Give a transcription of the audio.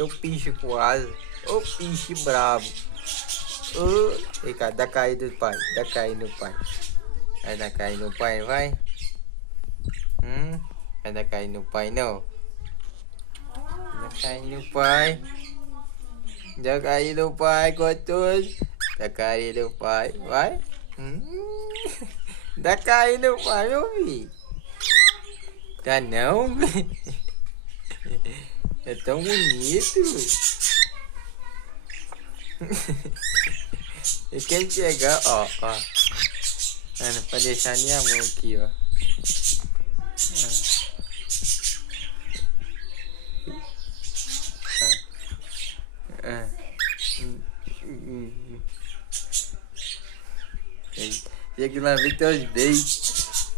Sou piche com asa. Ô piche bravo. Ô, e cara, dá cair do pai. Dá cair no pai. Vai dar cair no pai, vai. Vai dar cair no pai, não. Dá cair no pai. Dá cair no pai, gostoso. Dá cair no pai, vai. Dá cair no pai, meu filho. Tá não? É tão bonito. E quem chegar, ó. Não pode deixar minha mão aqui, ó. Chega lá, ver teus beijos.